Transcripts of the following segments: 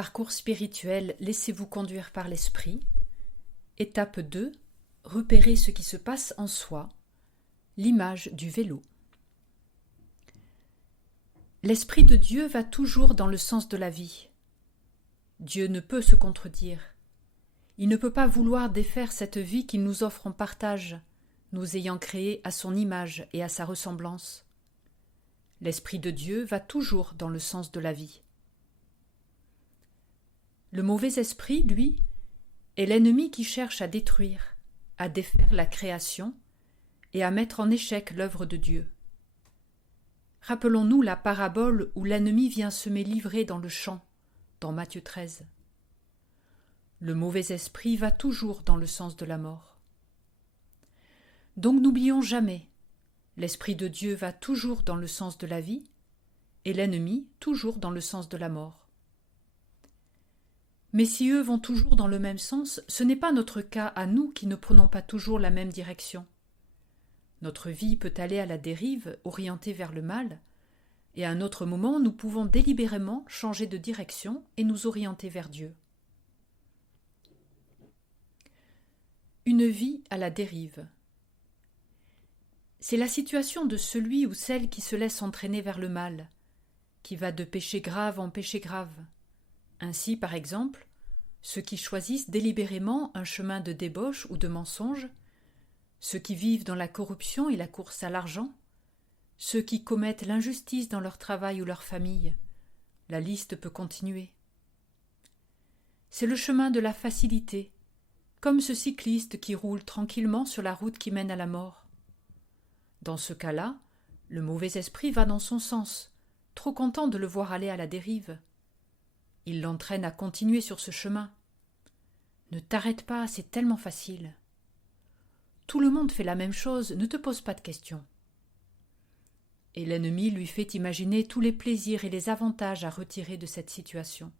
Parcours spirituel, laissez-vous conduire par l'esprit. Étape 2, repérer ce qui se passe en soi. L'image du vélo. L'Esprit de Dieu va toujours dans le sens de la vie. Dieu ne peut se contredire. Il ne peut pas vouloir défaire cette vie qu'il nous offre en partage, nous ayant créés à son image et à sa ressemblance. L'Esprit de Dieu va toujours dans le sens de la vie. Le mauvais esprit, lui, est l'ennemi qui cherche à détruire, à défaire la création et à mettre en échec l'œuvre de Dieu. Rappelons-nous la parabole où l'ennemi vient semer l'ivraie dans le champ, dans Matthieu 13. Le mauvais esprit va toujours dans le sens de la mort. Donc n'oublions jamais, l'Esprit de Dieu va toujours dans le sens de la vie et l'ennemi toujours dans le sens de la mort. Mais si eux vont toujours dans le même sens, ce n'est pas notre cas à nous qui ne prenons pas toujours la même direction. Notre vie peut aller à la dérive, orientée vers le mal, et à un autre moment, nous pouvons délibérément changer de direction et nous orienter vers Dieu. Une vie à la dérive. C'est la situation de celui ou celle qui se laisse entraîner vers le mal, qui va de péché grave en péché grave. Ainsi, par exemple, ceux qui choisissent délibérément un chemin de débauche ou de mensonge, ceux qui vivent dans la corruption et la course à l'argent, ceux qui commettent l'injustice dans leur travail ou leur famille, la liste peut continuer. C'est le chemin de la facilité, comme ce cycliste qui roule tranquillement sur la route qui mène à la mort. Dans ce cas-là, le mauvais esprit va dans son sens, trop content de le voir aller à la dérive. Il l'entraîne à continuer sur ce chemin. Ne t'arrête pas, c'est tellement facile. Tout le monde fait la même chose, ne te pose pas de questions. Et l'ennemi lui fait imaginer tous les plaisirs et les avantages à retirer de cette situation.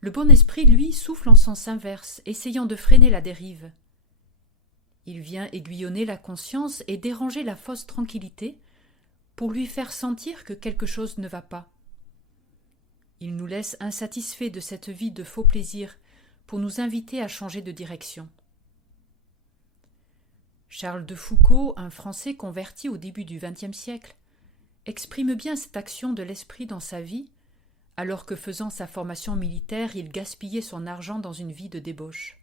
Le bon esprit, lui, souffle en sens inverse, essayant de freiner la dérive. Il vient aiguillonner la conscience et déranger la fausse tranquillité pour lui faire sentir que quelque chose ne va pas. Il nous laisse insatisfaits de cette vie de faux plaisirs pour nous inviter à changer de direction. Charles de Foucault, un Français converti au début du XXe siècle, exprime bien cette action de l'esprit dans sa vie, alors que faisant sa formation militaire, il gaspillait son argent dans une vie de débauche.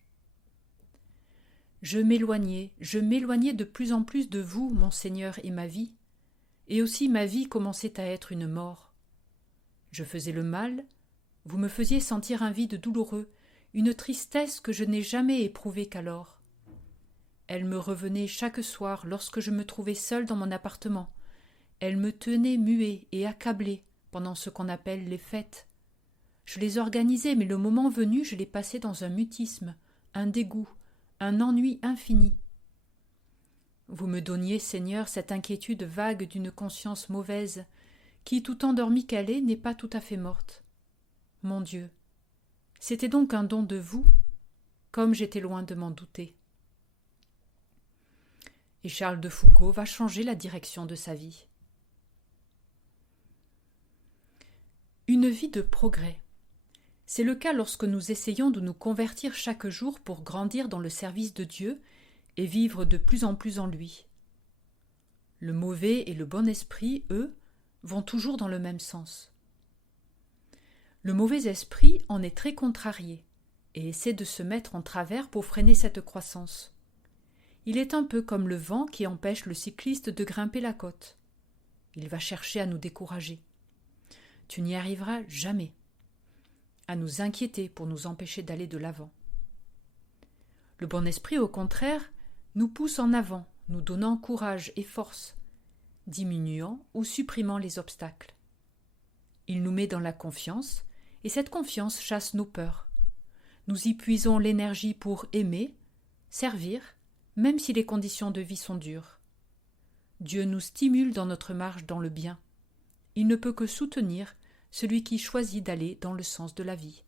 Je m'éloignais de plus en plus de vous, mon Seigneur, et ma vie, et aussi ma vie commençait à être une mort. Je faisais le mal, vous me faisiez sentir un vide douloureux, une tristesse que je n'ai jamais éprouvée qu'alors. Elle me revenait chaque soir lorsque je me trouvais seul dans mon appartement. Elle me tenait muet et accablé pendant ce qu'on appelle les fêtes. Je les organisais, mais le moment venu, je les passais dans un mutisme, un dégoût, un ennui infini. Vous me donniez, Seigneur, cette inquiétude vague d'une conscience mauvaise, qui, tout endormie qu'elle est, n'est pas tout à fait morte. Mon Dieu, c'était donc un don de vous, comme j'étais loin de m'en douter. Et Charles de Foucault va changer la direction de sa vie. Une vie de progrès. C'est le cas lorsque nous essayons de nous convertir chaque jour pour grandir dans le service de Dieu et vivre de plus en plus en lui. Le mauvais et le bon esprit, eux, vont toujours dans le même sens. Le mauvais esprit en est très contrarié et essaie de se mettre en travers pour freiner cette croissance. Il est un peu comme le vent qui empêche le cycliste de grimper la côte. Il va chercher à nous décourager. Tu n'y arriveras jamais. À nous inquiéter pour nous empêcher d'aller de l'avant. Le bon esprit, au contraire, nous pousse en avant, nous donnant courage et force, diminuant ou supprimant les obstacles. Il nous met dans la confiance, et cette confiance chasse nos peurs. Nous y puisons l'énergie pour aimer, servir, même si les conditions de vie sont dures. Dieu nous stimule dans notre marche dans le bien. Il ne peut que soutenir celui qui choisit d'aller dans le sens de la vie.